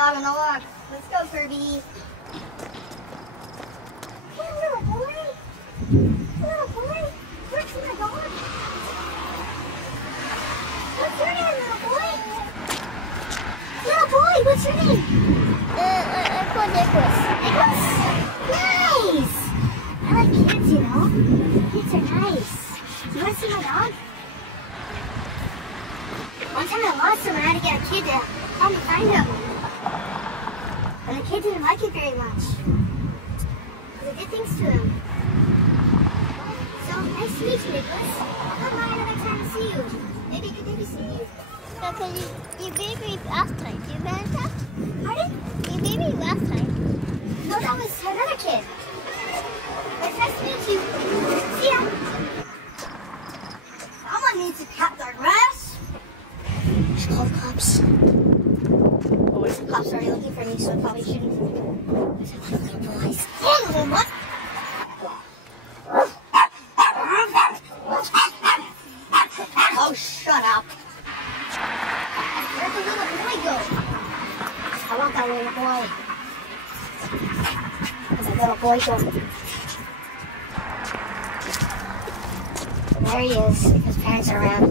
dog on the walk. Let's go, Kirby. Hey, little boy. Little boy. Where's my dog? What's your name, little boy? Little boy, what's your name? I'm called Nicholas. Nicholas? Nice! I like kids, you know. Kids are nice. You want to see my dog? One time I lost him and I had to get a kid to help me find him. And the kid didn't like it very much. But I did things to him. So, nice to meet you, Nicholas. Come by another time to see you. Maybe I could babysit you. Because you beat me last time. Do you remember that? Pardon? You beat me last time. No, that was another kid. It's nice to meet you. See ya. Someone needs to cut their grass. Just call the cops. Oh, the cops are already looking for me, so I probably shouldn't. There's a lot of little boys. Oh, little what? Oh, shut up. Where'd the little boy go? I want that little boy. Where's that little boy go? There he is. His parents are around.